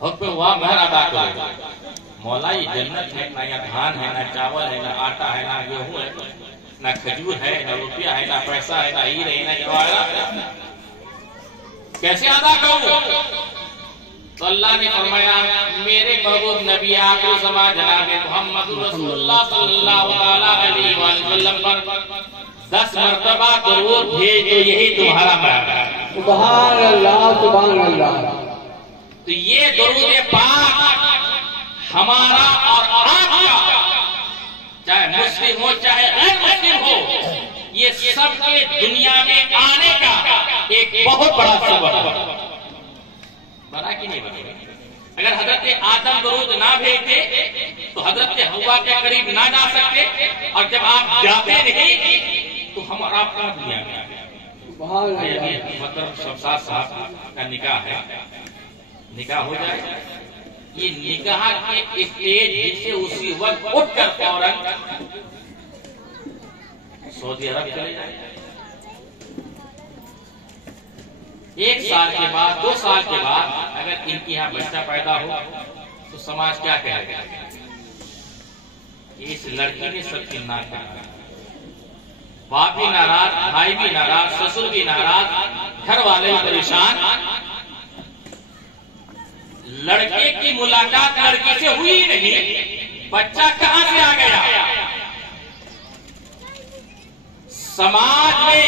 حکم ہوا مہر ادا کرو. مولا یہ جنت ہے، نہ یہاں دھان ہے، نہ چاول ہے، نہ آٹا ہے، نہ گیہوں ہے، نہ کھجور ہے، نہ روپیہ ہے، نہ پیسہ ہے، نہ ہیر ہے، نہ جواہرات ہے، کیسے ادا کروں؟ تو اللہ نے فرمایا میرے محبوب نبی آخر زمان جناب محمد رسول اللہ صلی اللہ علیہ وسلم پر 10 مرتبہ درود بھیجو، یہی تمہارا مہر ہے. سبحان اللہ سبحان اللہ. تو یہ درود پاک ہمارا اور آپ کا، چاہے مسلم ہو چاہے غیر مسلم ہو، یہ سب کے دنیا میں آنے کا ایک بہت بڑا سبب بنا کہ نہیں بنا. اگر حضرت آدم درود نہ بھیجتے تو حضرت حوا کے قریب نہ جا سکتے، اور جب آپ جاتے نہیں تو ہم اور آپ کا دنیا میں آ گیا. مطلب شمشاد صاحب کا نکاح ہے، نکاح ہو جائے، یہ نکاح کے اسٹیج سے اسی وقت اٹھ کر فوراً سعودی عرب چلے جائے. 1 سال کے بعد 2 سال کے بعد اگر ان کی یہاں بچہ پیدا ہو تو سماج کیا کہے گا کہ اس لڑکی نے سب کی نہ کہا. باپ بھی ناراض، بھائی بھی ناراض، سسر بھی ناراض، گھر والے بھی پریشان. لڑکے کی ملاقات لڑکی سے ہوئی نہیں، بچہ کہاں سے آ گیا؟ سماج میں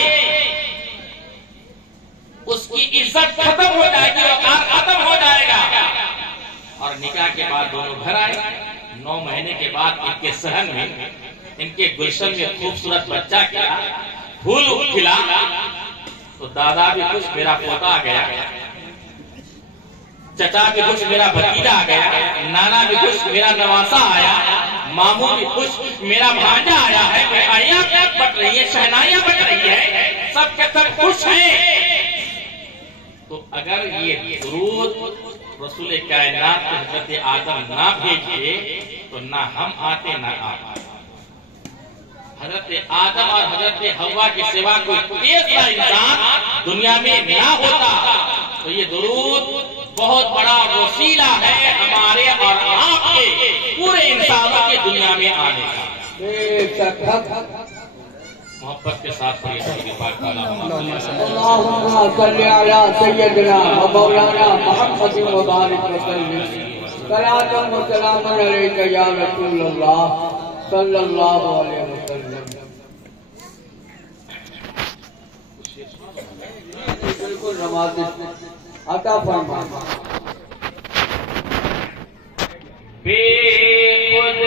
اس کی عزت ختم ہو جائے گی، وقار ختم ہو جائے گا. اور نکاح کے بعد دونوں گھر آئے، 9 مہینے کے بعد ان کے صحن میں، ان کے گلشن میں خوبصورت بچہ کیا، پھول کھلا، تو دادا بھی خوش میرا پوتا آ گیا، چچا بھی خوش میرا بھتیجا آ گیا، نانا بھی خوش میرا نواسا آیا، ماموں بھی خوش میرا بھانجا آیا ہے، مٹھائیاں بٹ رہی ہے، شہنائیاں بٹ رہی ہے، سب کے سب خوش ہیں. تو اگر یہ درود رسول کائنات حضرت آدم نہ بھیجتے تو نہ ہم آتے نہ آپ. حضرت آدم اور حضرت حوا کے سوا کوئی تیسرا انسان دنیا میں نہ ہوتا. تو یہ درود بہت بڑا وسیلہ ہے ہمارے اور آپ کے پورے انسانوں کے دنیا میں آنے کا. محبت کے ساتھ اللہم صلی علی سیدنا و مولانا محمد و بارک وسلم. صلاۃ و سلام علیک یا رسول اللہ صلی اللہ علیہ وسلم. بالکل نماز عطا فرما. بے خود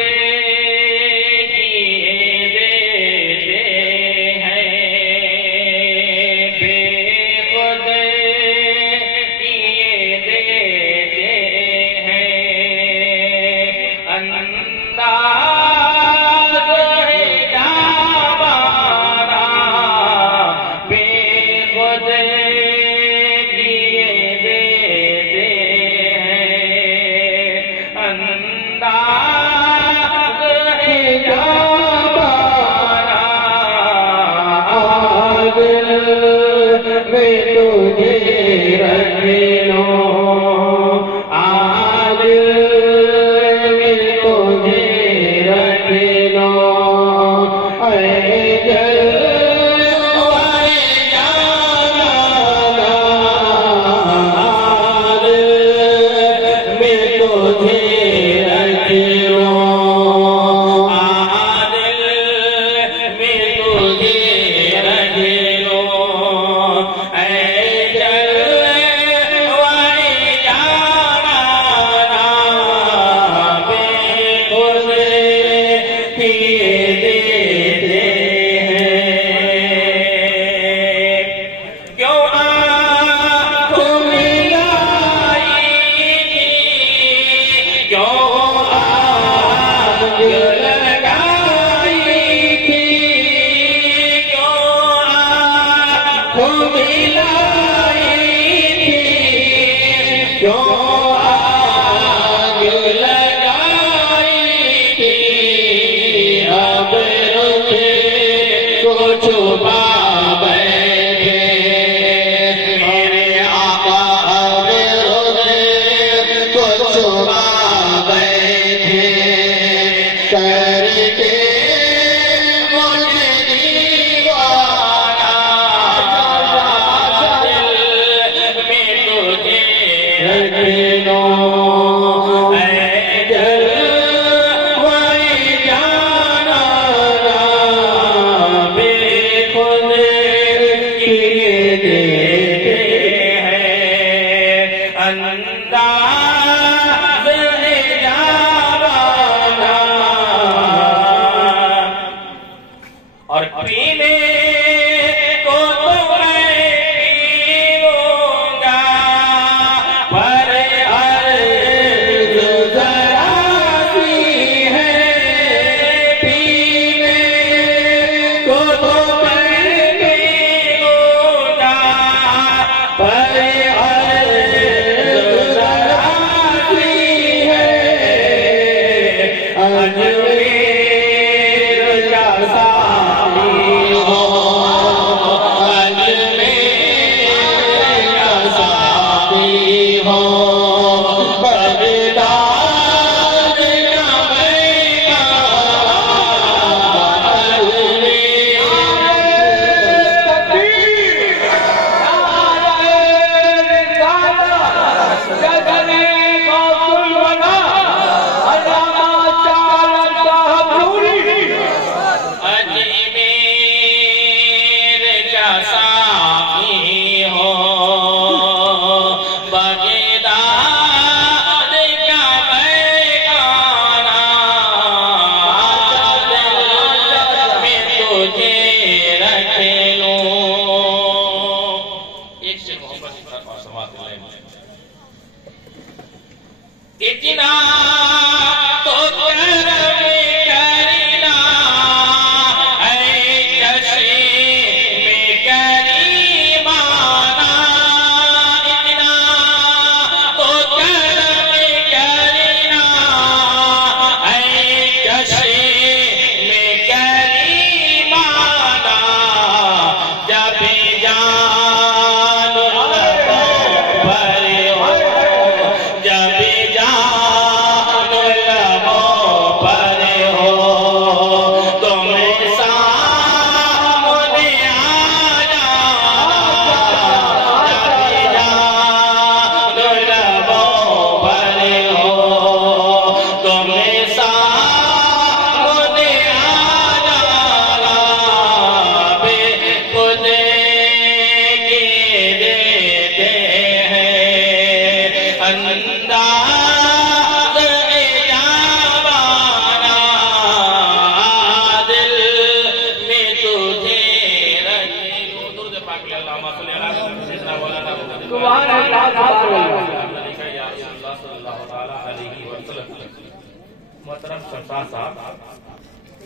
محترم سرکار صاحب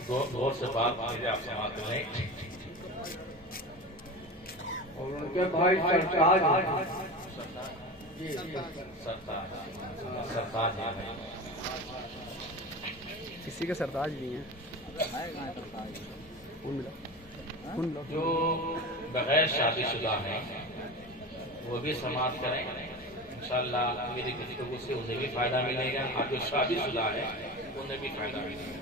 غور سے بات میرے آپ سماعت میں اور ان کے بھائی سرتاج کسی کے سرتاج بھی ہیں جو بغیر شادی شدہ ہیں وہ بھی سماعت کریں انشاءاللہ میری گفتگو سے انہیں بھی فائدہ ملے گا اور جو شادی شدہ ہے انہیں بھی فائدہ ملے گا.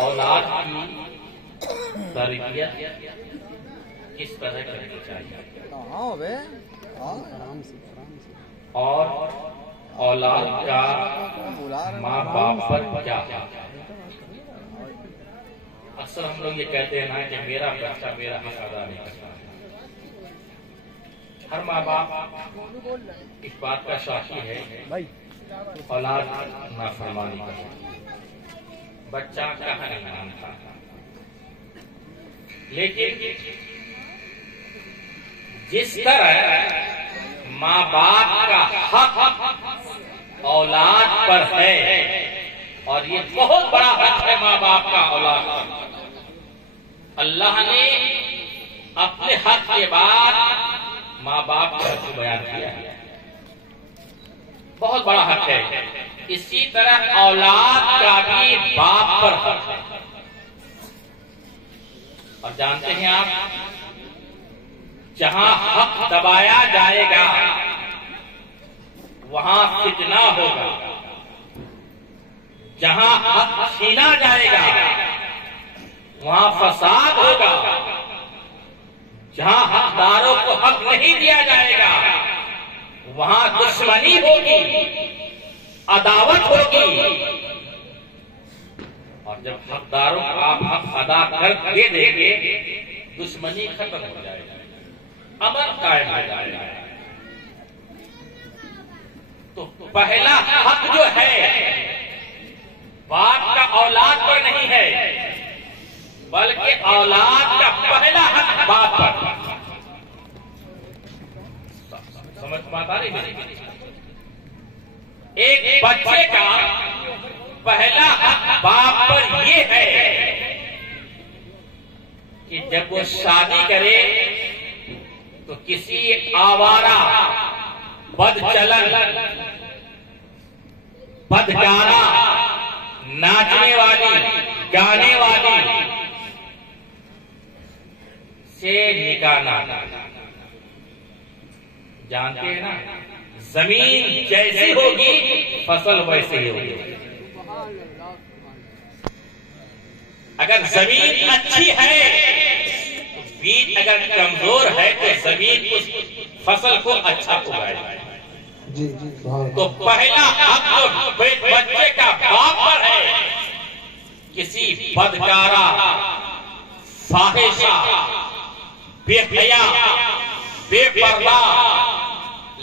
اولاد کی تربیت کس طرح کرنی چاہیے اور اولاد کا ماں باپ پر کیا؟ اکثر ہم لوگ یہ کہتے ہیں نا کہ میرا بچہ میرا حق ادا نہیں کرتا. ہر ماں باپ اس بات کا شاکی ہے اولاد نافرمانی کرے، بچہ کہاں نہیں مانتا. لیکن جس طرح ماں باپ کا حق اولاد پر ہے اور یہ بہت بڑا حق ہے ماں باپ کا اولاد پر، اللہ نے اپنے حق کے بعد ماں باپ کا حق بیان کیا ہے، بہت بڑا حق ہے. اسی طرح اولاد کا بھی باپ پر حق ہے. اور جانتے ہیں آپ جہاں حق دبایا جائے گا وہاں فتنہ ہوگا، جہاں حق چھینا جائے گا وہاں فساد ہوگا، جہاں حقداروں کو حق نہیں دیا جائے گا وہاں دشمنی ہوگی، عداوت ہوگی، اور جب حقداروں کو آپ حق ادا کر دے دیں گے دشمنی ختم ہو جائے گا، امن قائم ہو جائے گا۔ تو پہلا حق جو ہے باپ کا اولاد پر نہیں ہے، بلکہ اولاد کا پہلا حق باپ پر۔ سمجھ بات آ رہی ہے؟ ایک بچے کا پہلا حق باپ پر یہ ہے کہ جب وہ شادی کرے تو کسی آوارہ، بد چلن، بدکارہ، ناچنے والی، گانے والی سے نکاح نہ۔ جانتے ہیں نا، زمین جیسی ہوگی فصل ویسے ہی ہوگی۔ اگر زمین اچھی ہے، بیج اگر کمزور ہے تو زمین اس فصل کو اچھا اگائے۔ تو پہلا حق بچے کا باپ پر ہے، کسی بدکارہ، فاحشہ، بے حیا، بے پردہ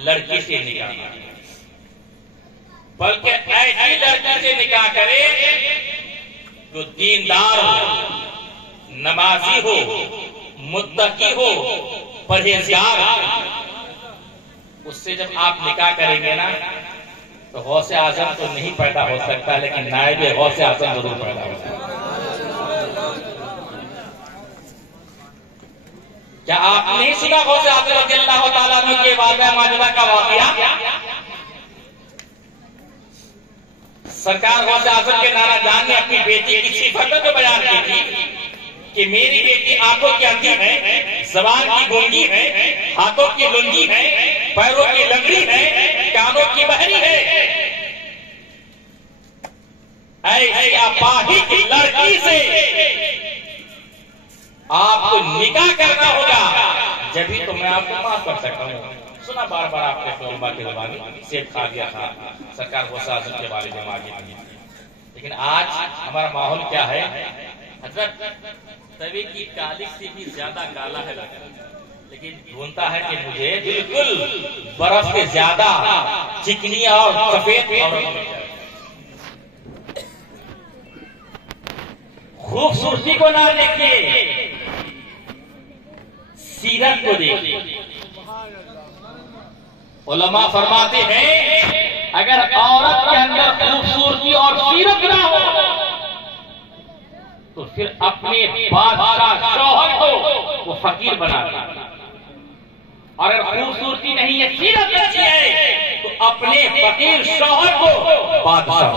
لڑکی سے نکاح نہ، بلکہ ایسی لڑکی سے نکاح کرے جو دیندار ہو، نمازی ہو، متقی ہو، پرہیزگار ہو۔ اس سے جب آپ نکاح کریں گے نا تو غوث اعظم تو نہیں پیدا ہو سکتا، لیکن نائب غوث اعظم ضرور پیدا ہو سکتا۔ کیا آپ نہیں سنا غوث اعظم رضی اللہ تعالیٰ عنہ کے واقعہ ماجدہ کا واقعہ؟ سرکار غوث اعظم کے نانا جان نے اپنی بیٹی کی صفت کو بیان کی تھی کہ میری بیٹی آنکھوں کی اندھی ہے، زبان کی گونگی ہے، ہاتھوں کی لنگی ہے، پیروں کی لنگڑی ہے، کانوں کی بہری ہے۔ ایسی اپاہج لڑکی سے آپ کو نکاح کرنا ہوگا، جبھی تو میں آپ کو معاف کر سکتا ہوں۔ سنا بار بار آپ کے علماء کی زبانی، سیب کھا گیا تھا سرکار غوث اعظم کے بارے میں ماجد، لیکن آج ہمارا ماحول کیا ہے؟ حضرت توے کی کالی سے بھی زیادہ کالا ہے، لیکن ڈھونڈتا ہے کہ مجھے بالکل برف سے زیادہ چکنی اور سفید عورت مل جائے۔ خوبصورتی کو نہ دیکھیے، سیرت کو دیکھیے۔ علماء فرماتے ہیں اگر عورت کے اندر خوبصورتی اور سیرت نہ ہو تو پھر اپنے بادشاہ شوہر کو وہ فقیر بنا دے، اور اگر خوبصورتی نہیں ہے، سیرت اچھی ہے تو اپنے فقیر شوہر کو بادشاہ۔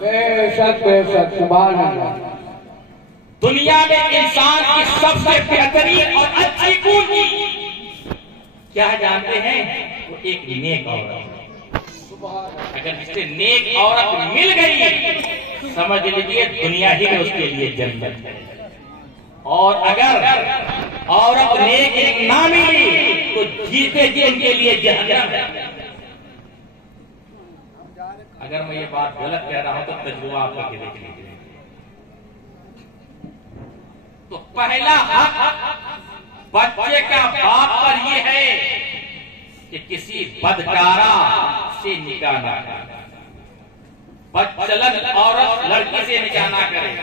بے شک بے شک، سبحان اللہ۔ دنیا میں انسان کی سب سے بہترین اور اچھی خوبی کیا جانتے ہیں؟ وہ ایک نیک عورت۔ اگر جس سے نیک عورت مل گئی سمجھ لیجیے دنیا ہی میں اس کے لیے جنت ہے، اور اگر عورت نیک نہ ملی تو جیتے جی ان کے لیے جہنم ہے۔ اگر میں یہ بات غلط کہہ رہا ہوں تو تجربہ آپ کر کے دیکھ لیجیے۔ تو پہلا حق بچے کا باپ پر یہ ہے کہ کسی بدکارہ سے نکاح نہ کرے، بدچلن عورت لڑکی سے نکاح نہ کرے۔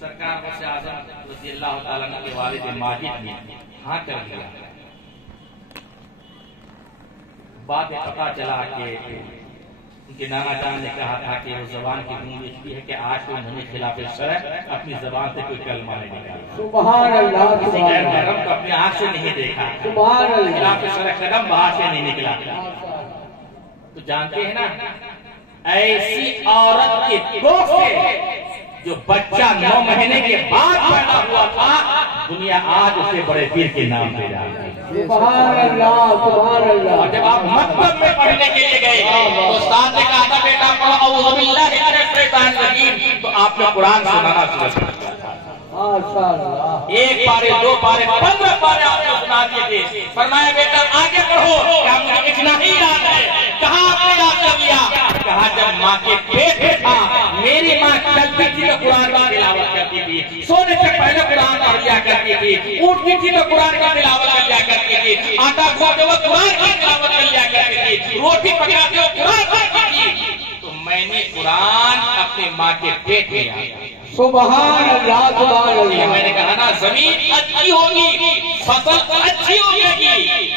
سرکار غوث اعظم رضی اللہ تعالیٰ عنہ کے والد ماجد نے ہاں کر دیا۔ بعد میں پتا چلا کہ ان کے نانا جان نے کہا تھا کہ وہ زبان کی گونج اتنی ہے کہ آج تو انہوں نے خلاف شرع اپنی زبان سے کوئی کلمہ نہیں نکالا۔ سبحان اللہ، کسی غیر محرم کو اپنے آنکھ سے نہیں دیکھا، سبحان اللہ، خلاف شرع قدم باہر سے نہیں نکلا۔ تو جانتے ہیں نا، ایسی عورت کے کوکھ سے جو بچہ 9 مہینے کے بعد پیدا ہوا تھا، دنیا آج اسے بڑے پیر کے نام پہ جانتی ہے۔ سبحان اللہ، سبحان اللہ۔ اور جب آپ مکتب میں پڑھنے کے لیے گئے تو استاد نے کہا تھا بیٹا پڑھو اعوذ باللہ من الشیطان الرجیم، تو آپ نے قرآن سنانا شروع کر دیا تھا۔ ایک پارے 2 پارے 15 پارے آپ کو سنا دیے تھے. فرمایا بیٹا آگے بڑھو. کیا مجھے اتنا ہی یاد ہے؟ کہاں آپ نے یاد کر لیا؟ کہا جب ماں کے پیٹ میں تھا میری ماں چلتی تھی تو قرآن کی تلاوت کرتی تھی, سونے سے پہلے قرآن پڑھ لیا کرتی تھی, اٹھتی تھی تو قرآن کی تلاوت کر لیا کرتی تھی, آٹا گھوٹتے ہوئے قرآن کی تلاوت کر لیا کرتی تھی, روٹی پکاتے ہوئے قرآن پڑھتی تھی. تو میں نے قرآن اپنے ماں کے پیٹ میں آیا. سبحان اللہ سبحان اللہ. میں نے کہا نا زمین اچھی ہوگی, فصل اچھی ہوگی,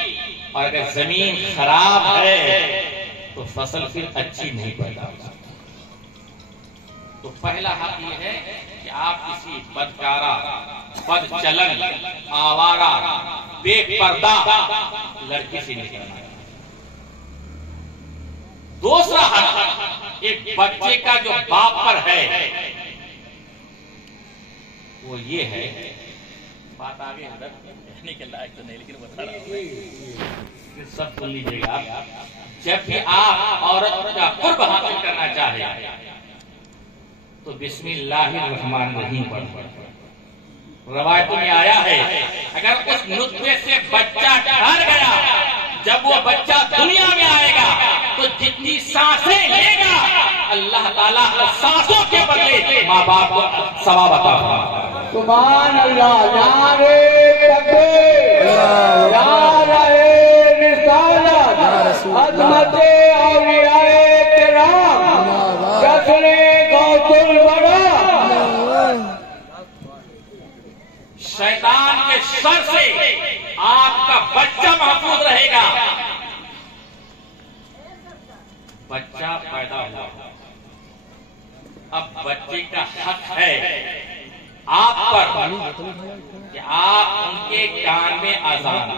اور اگر زمین خراب ہے تو فصل پھر اچھی نہیں پیدا ہوگی. تو پہلا حق یہ ہے کہ آپ کسی بدکارہ, بد چلن, آوارہ, بے پردہ لڑکی سے نہیں کرنا. دوسرا حق ایک بچے کا جو باپ پر ہے وہ یہ ہے, بات آگے حضرت کہنے کے لائق تو نہیں لیکن بتا رہا ہوں, سب سن لیجیے گا. جب بھی آپ عورت کا قرب حاصل کرنا چاہے تو بسم اللہ الرحمن الرحیم پڑھ. روایتوں میں آیا ہے اگر اس نطفے سے بچہ ٹھہر گیا, جب وہ بچہ دنیا میں آئے گا تو جتنی سانسیں لے گا اللہ تعالیٰ سانسوں کے بدلے ماں باپ کو ثواب عطا فرمائے. سبحان اللہ. نعرے تکبیر, نعرے رسالت, عظمت اولیاء کرام, جشن غوث الورا. شیطان کے شر سے آپ کا بچہ محفوظ رہے گا. بچہ پیدا ہوا, اب بچے کا حق ہے آپ پر کہ آپ ان کے کان میں اذان,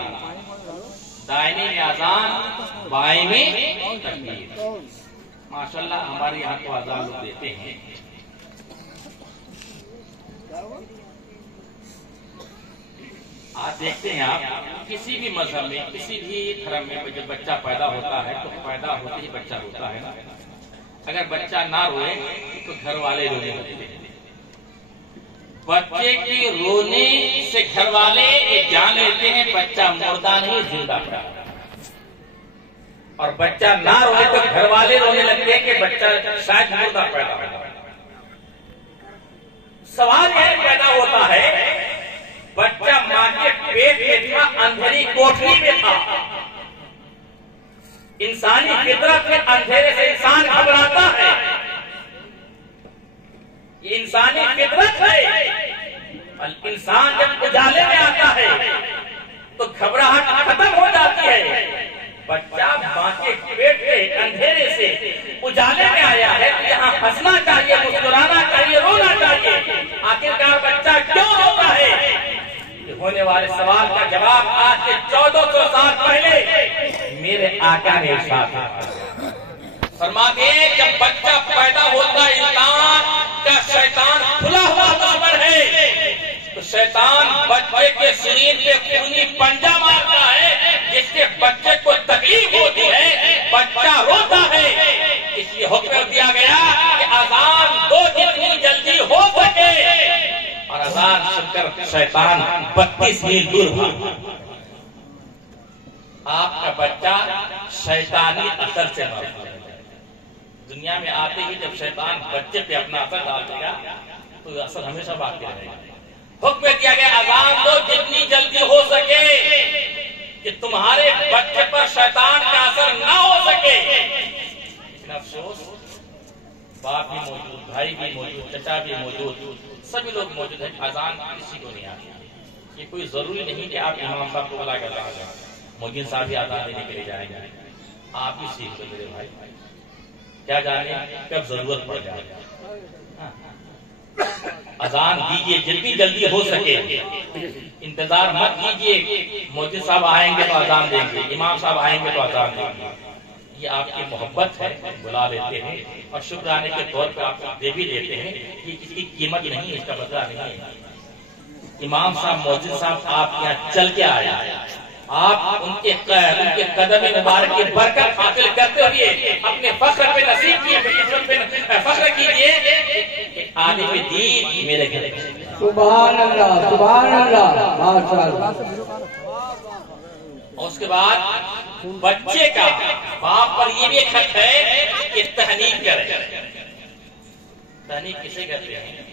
دائنے میں اذان, بائیں میں تکبیر. ماشاءاللہ ہمارے یہاں تو اذان لوگ دیتے ہیں. آپ دیکھتے ہیں آپ کسی بھی مذہب میں, کسی بھی دھرم میں جب بچہ پیدا ہوتا ہے تو پیدا ہوتے ہی بچہ روتا ہے. اگر بچہ نہ روئے تو گھر والے رونے لگتے ہیں. بچے کے رونے سے گھر والے یہ جان لیتے ہیں بچہ مردہ نہیں زندہ پڑا, اور بچہ نہ روئے تو گھر والے رونے لگتے ہیں کہ بچہ شاید مردہ پیدا ہوا. سوال یہ پیدا ہوتا ہے بچہ ماں کے پیٹ میں تھا, اندھیری کوٹھری میں تھا. انسانی فطرت میں اندھیرے سے انسان گھبراتا ہے, یہ انسانی فطرت ہے. انسان جب اجالے میں آتا ہے تو گھبراہٹ ختم ہو جاتی ہے. بچہ ماں کے پیٹ کے اندھیرے سے اجالے میں آیا ہے تو یہاں ہنسنا چاہیے, مسکرانا چاہیے, رونا چاہیے. آخرکار بچہ کیوں روتا ہے؟ ہونے والے سوال کا جواب آج سے 1400 سال پہلے میرے آقا نے ارشاد فرماتے ہیں جب بچہ پیدا ہوتا ہے انسان کا شیطان کھلا ہوا دشمن ہے, تو شیطان بچے کے شریر پہ خونی پنجہ مارتا ہے جس سے بچے کو تکلیف ہوتی ہے, بچہ روتا ہے. اس لیے حکم دیا گیا کہ اذان دو جتنی جلدی ہو سکے, اور اذان سن کر شیطان 32 میل دور بھاگا. آپ کا بچہ شیطانی اثر سے محفوظ ہے. دنیا میں آتے ہی جب شیطان بچے پہ اپنا اثر ڈال دے گا تو اثر ہمیشہ باقی رہے گا. حکم دیا گیا اذان دو جتنی جلدی ہو سکے کہ تمہارے بچے پر شیطان کا اثر نہ ہو سکے. لیکن افسوس باپ بھی موجود, بھائی بھی موجود, چچا بھی موجود, سبھی لوگ موجود ہیں, اذان کسی کو نہیں آتی. یہ کوئی ضروری نہیں کہ آپ امام صاحب کو بلا کر جائیں, مؤذن صاحب بھی اذان دینے کے لیے جائیں گے. آپ بھی سیکھ لو میرے بھائی, کیا جانے کب ضرورت پڑ جائے. اذان دیجئے جتنی جلدی ہو سکے, انتظار مت کیجئے مؤذن صاحب آئیں گے تو اذان دیں گے, امام صاحب آئیں گے تو اذان دیں گے. یہ آپ کی محبت ہے, بلا لیتے ہیں اور شکرانے کے طور پر آپ دے بھی دیتے ہیں. یہ کسی کی قیمت نہیں ہے, اس کا بدلہ نہیں ہے. امام صاحب مؤذن صاحب آپ یہاں چل کے آئے, آپ ان کے قدم مبارک کی برکت حاصل کرتے ہوئے اپنے فخر پہ نصیب کیے, فخر کیجئے کہ عالم دین میرے گھر سبحان اللہ سبحان اللہ ماشاءاللہ. اور اس کے بعد بچے کا باپ پر یہ بھی ایک حق ہے کہ تہنیک کرے. تہنیک کسے کرتے ہیں؟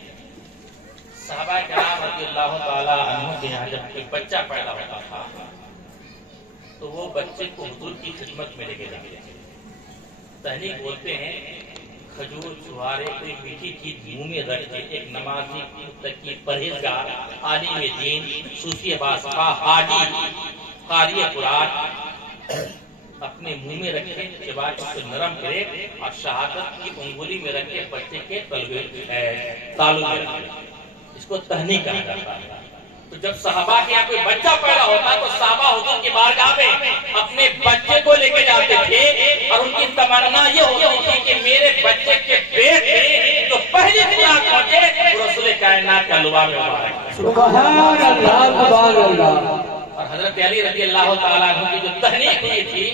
صحابہ کرام رضی اللہ تعالی عنہ کے یہاں جب کوئی بچہ پیدا ہوتا تھا تو وہ بچے کو حضور کی خدمت میں لے کے جاتے تھے. تہنیک بولتے ہیں کھجور چھوارے کوئی میٹھی چیز منہ میں رکھ کے ایک نمازی متقی پرہیزگار عالم دین صوفی باسفا حاجی قاری قرآن اپنے منہ میں رکھے کے بعد اس کو نرم کرے اور شہادت کی انگلی میں رکھ کے بچے کے تالو میں رکھے. اس کو تہنیک کہا جاتا ہے. تو جب صحابہ کے یہاں کوئی بچہ پیدا ہوتا تو صحابہ حضور کی بارگاہ میں اپنے بچے کو لے کے جاتے تھے اور ان کی تمنا یہ ہوتی تھی کہ میرے بچے کے پیٹ میں جو پہلی خوراک پہنچے وہ رسول کائنات کا لباب مبارک. سبحان اللہ سبحان اللہ. اور حضرت علی رضی اللہ تعالیٰ عنہ کی جو تہنیک ہوئی تھی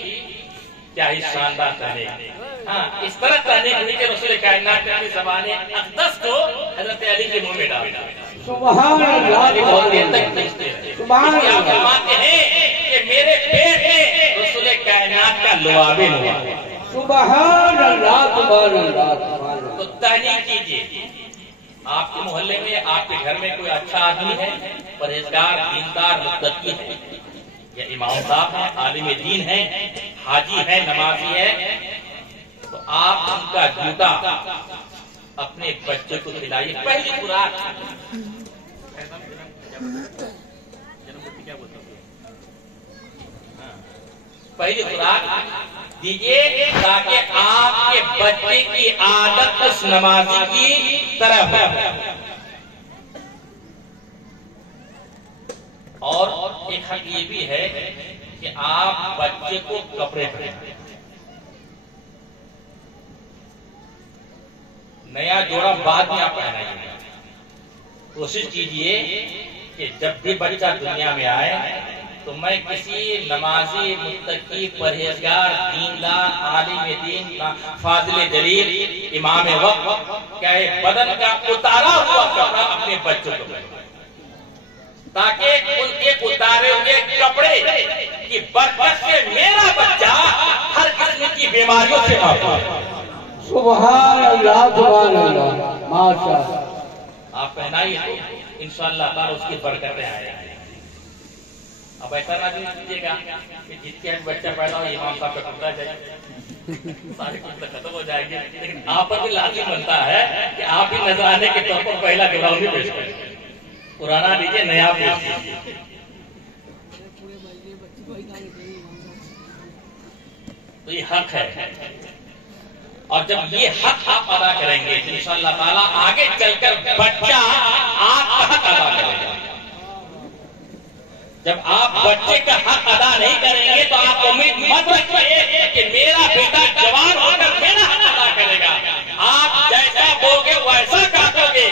کیا ہی شاندار تہنیک. ہاں اس طرح تہنیک ہوئی کہ رسول کائنات نے اپنی زبان اقدس کو حضرت علی کے منہ میں ڈال دیا. سبحان اللہ سبحان اللہ. فرماتے ہیں کہ میرے پیٹ میں رسول کائنات کا لباب مبارک. سبحان اللہ سبحان اللہ. تو تہنیک کیجیے. آپ کے محلے میں آپ کے گھر میں کوئی اچھا آدمی ہے پرہیزگار دیندار متقی ہے یا امام صاحب ہے عالم دین ہے حاجی ہے نمازی ہے تو آپ ان کا جوتا اپنے بچے کو کھلائیے. پہلی خوراک پہلی خوراک دیجیے تاکہ آپ کے بچے کی عادت اس نمازی کی طرح ہو. اور ایک حق یہ بھی ہے کہ آپ بچے کو کپڑے پہنائیں. نیا جوڑا بعد میں آپ پہنائیں. کوشش کیجئے کہ جب بھی بچہ دنیا میں آئے تو میں کسی نمازی متقی پرہیزگار دیندار عالم دین فاضل جلیل امام وقت کیا ہے بدن کا اتارا ہوا کپڑا اپنے بچوں کو تاکہ ان کے اتارے ہوئے کپڑے کی برکت سے میرا بچہ ہر قسم کی بیماریوں سے محفوظ. سبحان اللہ سبحان اللہ ماشاءاللہ. آپ پہنائیے انشاءاللہ تعالی اس کی برکتیں آئے. اب ایسا نہ دیجیے گا کہ جس کے بچہ پیدا ہو امام صاحب کا کپڑا جائے سارے کپڑے ختم ہو جائیں گے. لیکن آپ پر بھی لازم بنتا ہے کہ آپ بھی نذرانے کے طور پر پہلا جوڑا انہیں پیش کریں. پرانا دیجیے نیا پیش کیجیے. تو یہ حق ہے اور جب یہ حق آپ ادا کریں گے تو انشاءاللہ تعالیٰ آگے چل کر بچہ آپ کا حق ادا کرے گا. جب آپ بچے کا حق ادا نہیں کریں گے تو آپ امید مت رکھیے کہ میرا بیٹا جوان ہو کر میرا حق ادا کرے گا. آپ جیسا بوگے ویسا کاٹو گے.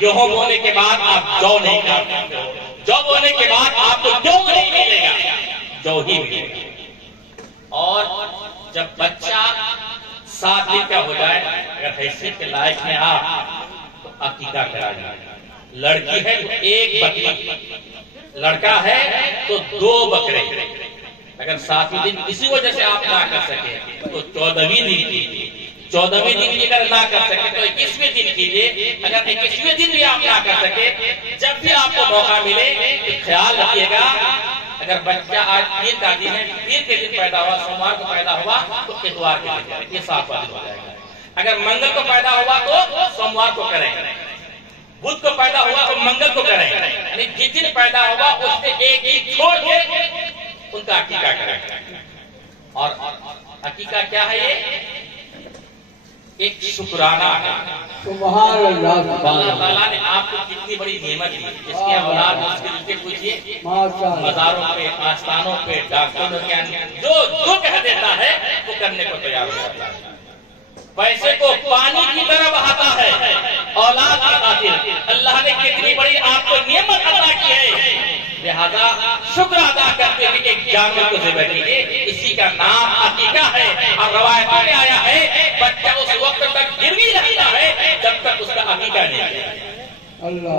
گیہوں بونے کے بعد آپ جو نہیں کاٹیں گے. جو بونے کے بعد آپ کو جو نہیں ملے گا جو ہی ملے گا. اور جب بچہ 7 دن کا ہو جائے اگر حیثیت کے لائق ہیں آپ تو عقیقہ کرا جائے. لڑکی ہے تو 1 بکری, لڑکا ہے تو 2 بکرے. اگر 7ویں دن کسی وجہ سے آپ نہ کر سکے تو 14ویں دن کیجیے. 14ویں دن بھی اگر نہ کر سکے تو 21ویں دن کیجیے. اگر 21ویں دن بھی آپ نہ کر سکے جب بھی آپ کو موقع ملے تو خیال رکھیے گا اگر بچہ آج پیر کا دن ہے پیر کے دن پیدا ہوا سوموار کو پیدا ہوا تو اتوار کے دن کریں. یہ 7واں دن ہو جائے گا. اگر منگل کو پیدا ہوا تو سوموار کو کریں. بدھ کو پیدا ہوا تو منگل کو کریں. یعنی جس دن پیدا ہوا اس سے ایک ہی چھوڑ کے ان کا عقیقہ کریں. اور عقیقہ کیا ہے؟ یہ ایک شکرانہ ہے. سبحان اللہ. اللہ تعالیٰ نے آپ کو کتنی بڑی نعمت دی. جس کی اولاد اس کے دل کے پوچھئے مزاروں پہ آستانوں پہ ڈاکٹروں کے جو کہہ دیتا ہے وہ کرنے کو تیار ہو جاتا ہے. پیسے کو پانی کی طرح بہاتا ہے. اولاد کی خاطر اللہ نے کتنی بڑی آپ کو نعمت عطا کی ہے. لہذا شکر ادا کرتے ہوئے ایک جانور کو ذبح کیجیے. اسی کا نام عقیقہ ہے. اور روایتوں میں آیا ہے بچہ اس وقت تک گروی رہتا ہے جب تک اس کا عقیقہ نہیں کیا. اللہ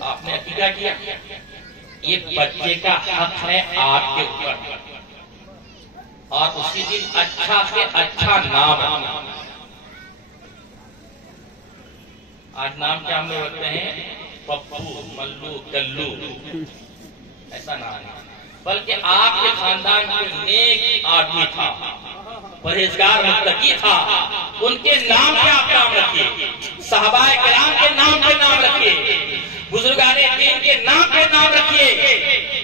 آپ نے عقیدہ کیا، یہ بچے کا حق ہے آپ کے اوپر، اور اسی دن اچھا سے اچھا نام رکھنا۔ آج نام کیا ہم لوگ رکھتے ہیں؟ پپو، ملو، کلو، ایسا نام نہیں، بلکہ آپ کے خاندان کوئی نیک آدمی تھا، پرہیزگار متقی تھا، ان کے نام پہ آپ نام رکھیے، صحابہ کرام کے نام پہ نام رکھیے، بزرگان دین کے نام پہ نام رکھیے۔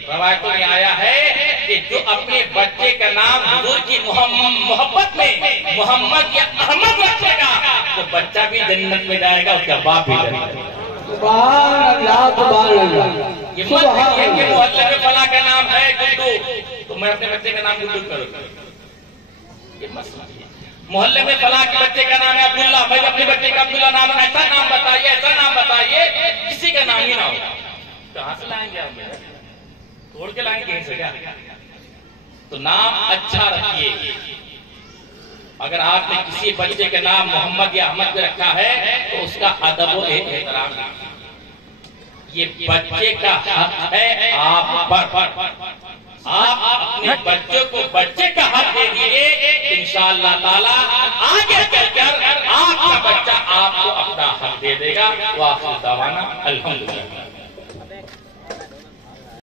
روایتوں میں آیا ہے کہ جو اپنے بچے کا نام حضور کی محبت میں محمد یا احمد رکھے گا، تو بچہ بھی جنت میں جائے گا، اس کا باپ بھی جنت میں۔ سبحان اللہ، سبحان اللہ۔ یہ مت کہیے کہ محلے میں فلاں کا نام ہے گڈو تو میں اپنے بچے کا نام گڈو کروں، یہ مت سمجھیے۔ محلے میں فلاں کے بچے کا نام ہے عبداللہ، بھائی اپنے بچے کا عبداللہ نام ہے، ایسا نام بتائیے، ایسا نام بتائیے، کسی کا نام ہی نہ ہو۔ کہاں سے لائیں گے آپ؟ توڑ کے لائیں گے کہیں سے کیا؟ تو نام اچھا رکھیے۔ اگر آپ نے کسی بچے کا نام محمد یا احمد پہ رکھا ہے تو اس کا ادب و احترام ہے، یہ بچے کا حق ہے آپ پر۔ آپ اپنے بچوں کو بچے کا حق دے دیجئے، انشاءاللہ تعالی آگے چل کر آپ کا بچہ آپ کو اپنا حق دے دے گا۔ وآخر دعوانا الحمدللہ۔